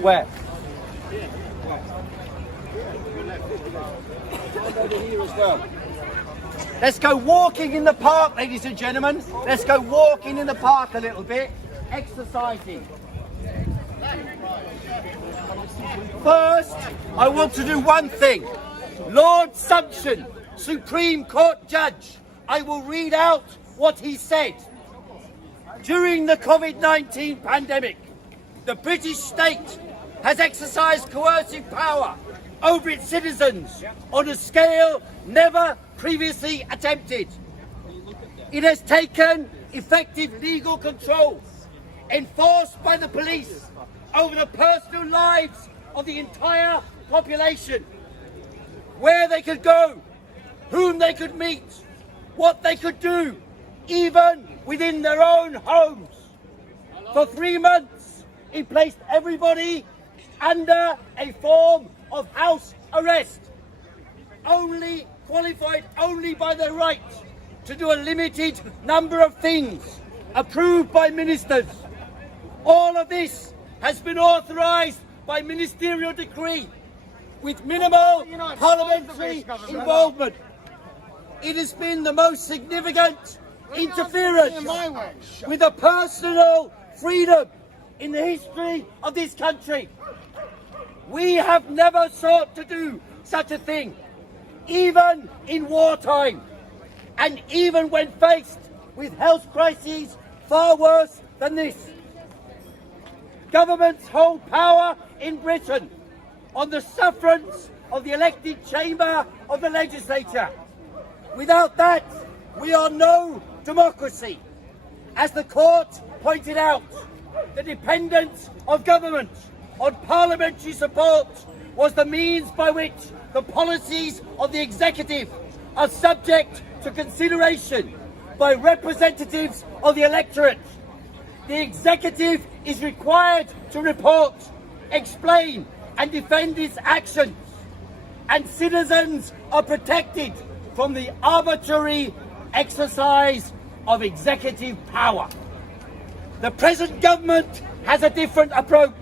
Where? Let's go walking in the park, ladies and gentlemen. Let's go walking in the park a little bit, exercising. First, I want to do one thing. Lord Sumption, Supreme Court Judge, I will read out what he said. During the COVID-19 pandemic, the British state has exercised coercive power over its citizens on a scale never previously attempted. It has taken effective legal control enforced by the police over the personal lives of the entire population, where they could go, whom they could meet, what they could do, even within their own homes. For 3 months, it placed everybody under a form of house arrest, only qualified only by their right to do a limited number of things approved by ministers. All of this has been authorised by ministerial decree with minimal parliamentary involvement. It has been the most significant interference with a personal freedom in the history of this country. We have never sought to do such a thing, even in wartime, and even when faced with health crises far worse than this. Governments hold power in Britain on the sufferance of the elected chamber of the legislature. Without that, we are no democracy. As the court pointed out, the dependence of government on parliamentary support was the means by which the policies of the executive are subject to consideration by representatives of the electorate. The executive is required to report, explain and defend its actions, and citizens are protected from the arbitrary exercise of executive power. The present government has a different approach.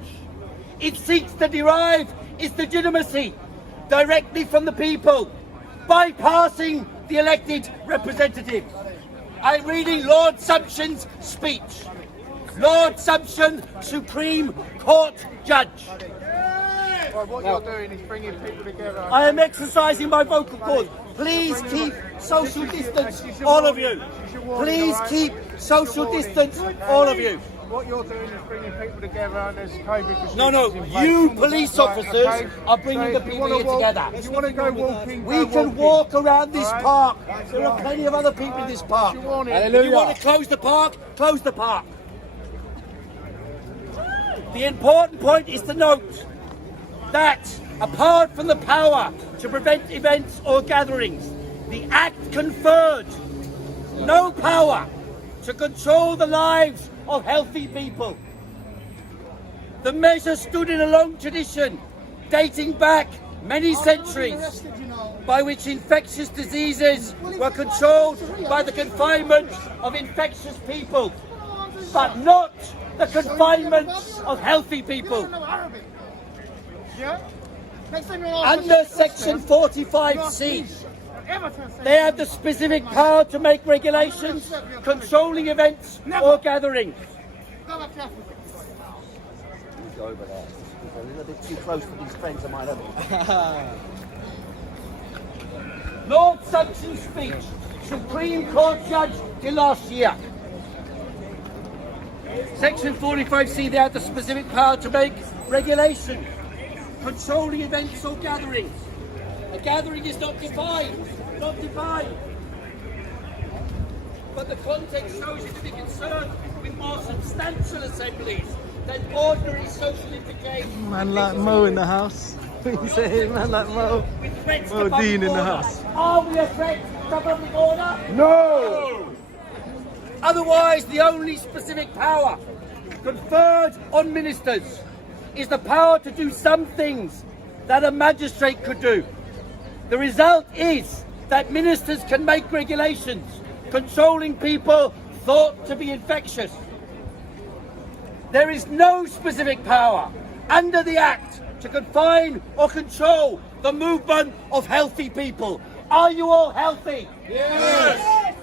It seeks to derive its legitimacy directly from the people, bypassing the elected representatives. I'm reading Lord Sumption's speech. Lord Sumption, Supreme Court Judge. Well, what you're doing is bringing people together. I am exercising my vocal cords. Please keep social distance, all of you. Please keep social distance, all of you. What you're doing is bringing people together and there's COVID restrictions. No, you police officers are bringing the people here together. If you want to go walking, we can walk around this park. There are plenty of other people in this park. If you want to close the park, close the park. The important point is to note that, apart from the power to prevent events or gatherings, the Act conferred no power to control the lives of healthy people. The measure stood in a long tradition dating back many centuries, by which infectious diseases were controlled by the confinement of infectious people, but not the confinement of healthy people. Under Section 45C, they have the specific power to make regulations controlling events or gatherings. Go over there. A little bit too close for these friends of mine, Lord Sumption's speech, Supreme Court Judge till last year. Section 45C, they have the specific power to make regulations controlling events or gatherings. A gathering is not defined, but the context shows you to be concerned with more substantial assemblies than ordinary social implications. Man like Mo in the house. What are you saying? Man like Mo. Mo Dean in the house. Are we a threat to public order? No! Otherwise, the only specific power conferred on ministers is the power to do some things that a magistrate could do. The result is that ministers can make regulations controlling people thought to be infectious. There is no specific power under the Act to confine or control the movement of healthy people. Are you all healthy? Yes.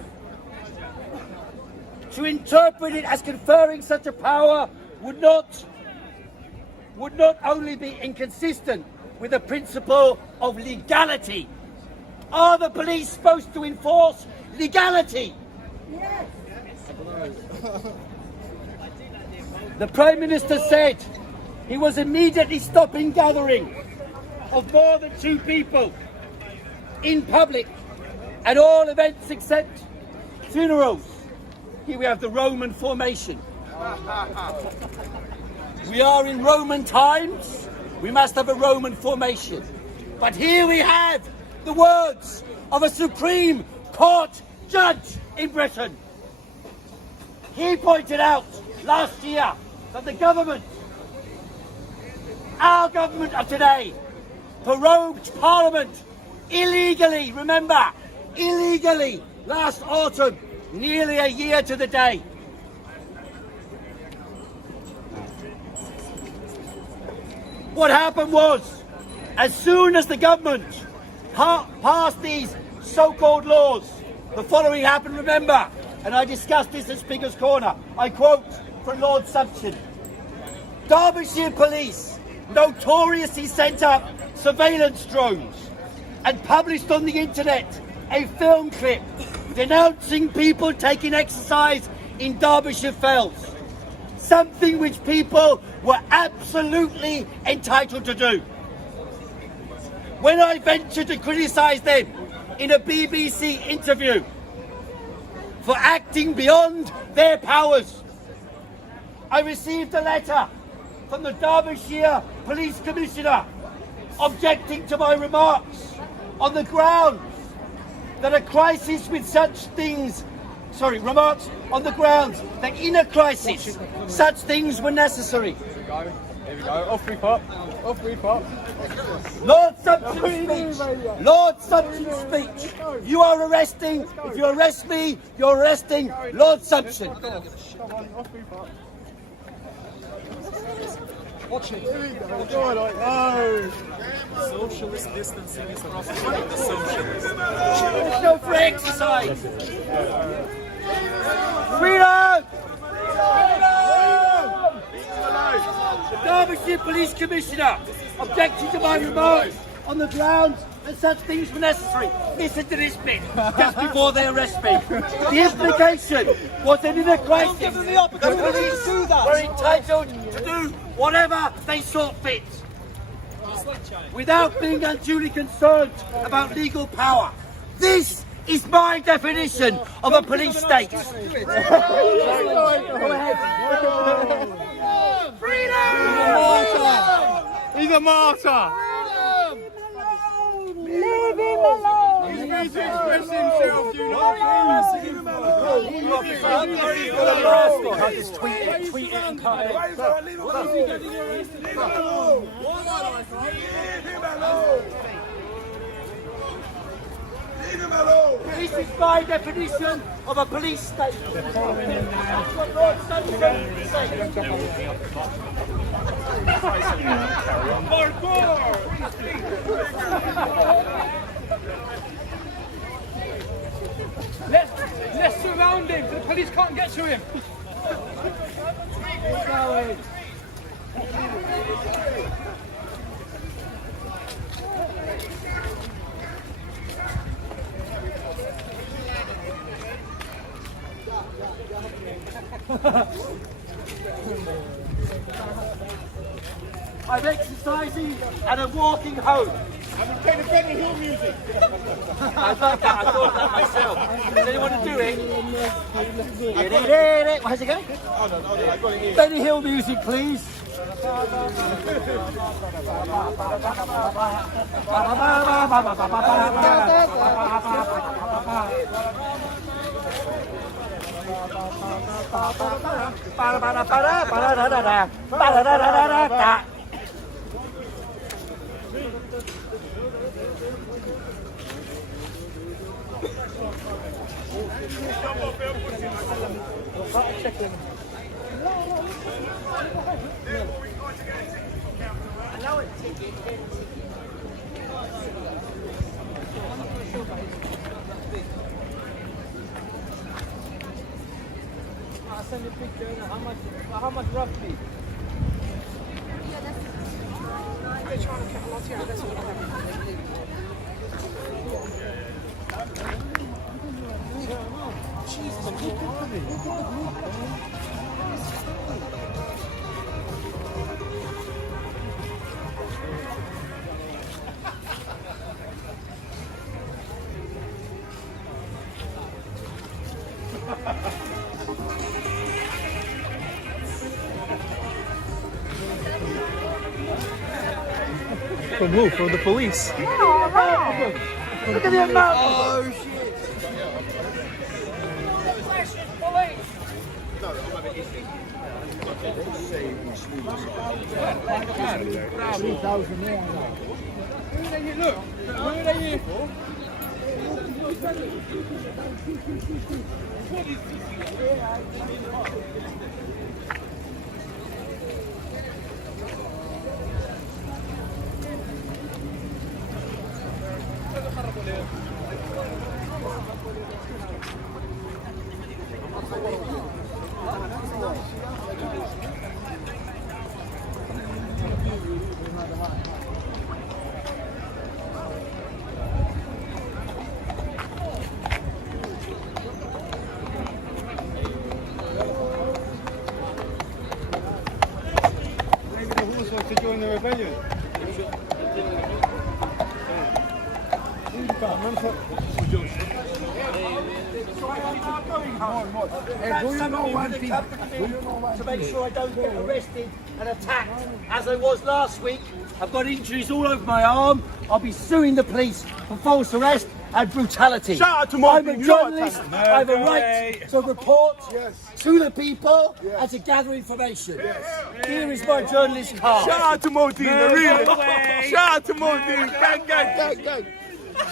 To interpret it as conferring such a power would not only be inconsistent with the principle of legality. Are the police supposed to enforce legality? Yes. The Prime Minister said he was immediately stopping gathering of more than 2 people in public at all events except funerals. Here we have the Roman formation. We are in Roman times. We must have a Roman formation. But here we have the words of a Supreme Court judge in Britain. He pointed out last year that the government, our government of today, prorogued Parliament illegally, remember, illegally, last autumn, nearly a year to the day. What happened was, as soon as the government passed these so-called laws, the following happened, remember, and I discussed this at Speaker's Corner. I quote from Lord Sumption. Derbyshire police notoriously sent up surveillance drones and published on the internet a film clip denouncing people taking exercise in Derbyshire Fells, something which people were absolutely entitled to do. When I ventured to criticise them in a BBC interview for acting beyond their powers, I received a letter from the Derbyshire Police Commissioner objecting to my remarks on the grounds that a crisis with such things, remarks on the grounds that in a crisis such things were necessary. Here we go. Off we pop. Off we pop. Lord Sumption's speech. Lord Sumption's speech. You are arresting. If you arrest me, you're arresting Lord Sumption. Come on, off we pop. Watch it. Here we go. Go on, like, no. Socialist distancing is prosecuting the socialists. There's no free exercise. Freedom! The Derbyshire Police Commissioner objected to my remarks on the grounds that such things were necessary. Listen to this bit, just before they arrest me. The implication was that in a crisis, the police were entitled to do whatever they saw fit, without being unduly concerned about legal power. This is my definition of a police state. Go ahead. He's a martyr. Leave him alone. He's free to express himself, you know. Leave him alone. I'll just tweet it and cut it. Leave him alone. Leave him alone. This is my definition of a police state. That's what Lord Sumption said. Let's surround him. The police can't get to him. I'm exercising and I'm walking home. I'm playing the Benny Hill music. I like that. I thought that myself. Does anyone want to do it? How's it going? I got it here. Benny Hill music, please. I'll send you a picture. How much roughly? From who? From the police? Look at the amount. Oh shit. Look, who are they here for? To join the rebellion. To make sure I don't get arrested and attacked as I was last week. I've got injuries all over my arm. I'll be suing the police for false arrest and brutality. Shout out to I'm Martin. a journalist. I have a right to report to the people and to gather information. Here is my journalist card. Shout out to Modine, really. Shout out to Modine. Gang, gang, gang, gang.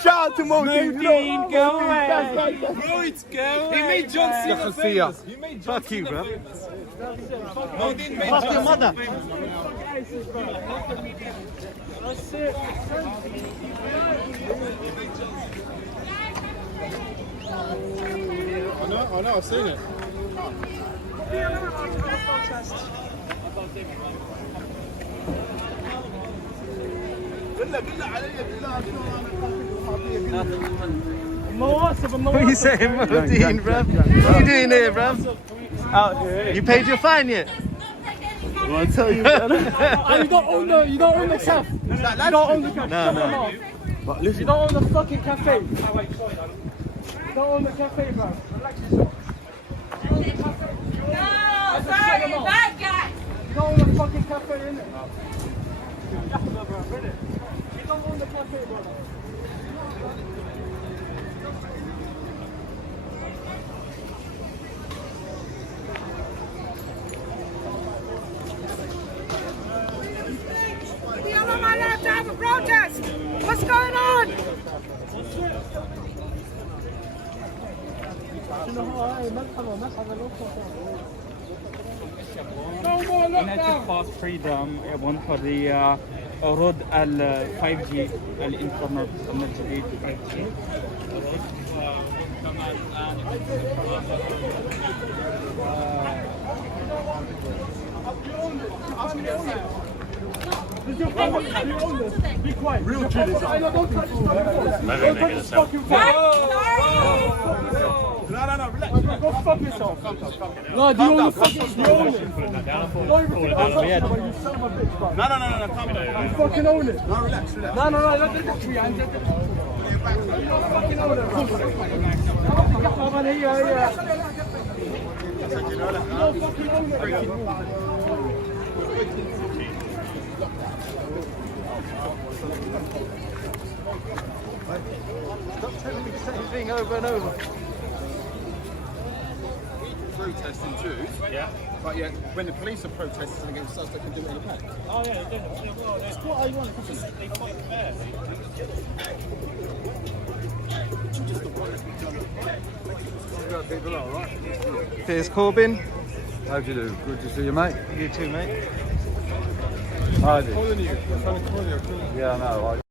Shout out to Modine. Go away. Right, go away. He made John Cena famous. Fuck you, bro. Modine made Fuck your mother. That's it. I know, I've seen it. What are you saying, Modine, bruv? What are you doing here, bruv? Out here. You paid your fine yet? I tell you, You don't own the cafe. You don't own the cafe. No. But listen. You don't own the fucking cafe. You don't own the cafe, bro. Relax yourself. No, sorry, bad guy. You don't own the fucking cafe, innit? You don't own the cafe, brother. We are not allowed to have a protest. What's going on? No more United lockdown. Fast Freedom يبون حرية عروض ال 5G الإنترنت الجديد 5G Be quiet. Real Judas. I don't touch this fucking phone. No, relax. Go fuck yourself. No, do you own the fucking phone? Don't even think I'm you son of a bitch, bro. No, calm down. You fucking own it. No, relax. No, let the tree and you fucking own it, bro. Come on here. You don't fucking own it. Stop telling me the same thing over and over. Protesting Jews. Yeah. But yet, when the police are protesting against us, they can do it in a pack. Oh yeah, they do. Well, that's what I want because they fuck fair. People are right. Piers Corbyn. How do you do? Good to see you, mate. You too, mate. Hadi. Calling you. I'm trying to call you. Yeah, I know.